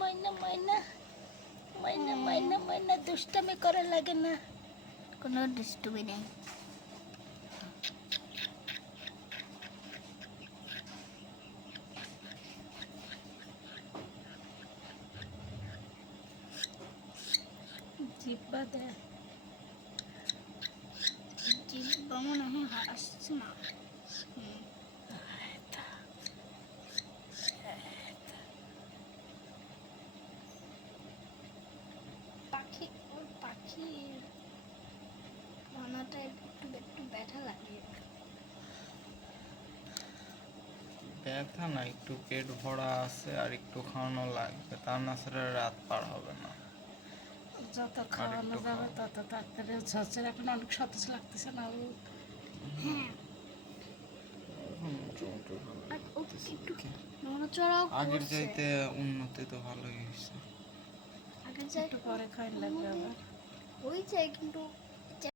ময়না ময়না ময়না ময়না ময়না ময়না দুষ্টামি করা লাগে না, কোনো দুষ্টুমি নেই। জিব্বা দেয়। জিব্বা মনে হয় হাসছে না। পাখি ওর পাখির ডানাটা একটু একটু ব্যথা লাগে। ব্যথা না, একটু পেট ভরা আছে আর একটু খাওয়ানো লাগবে, তা না ছাড়া রাত পার হবে না। যত খাওয়ানো যাবে তত তাড়াতাড়ি হচ্ছে। এখন অনেক সতেজ লাগতেছে না ও? হ্যাঁ, মোটামুটি ভালো আর ও লাগতেছে। একটু নড়াচড়াও আগের করছে। চাইতে উন্নতি তো ভালোই হয়েছে। আগের চাই একটু পরে খাওয়ান লাগবে আবার। ওই চাই কিন্তু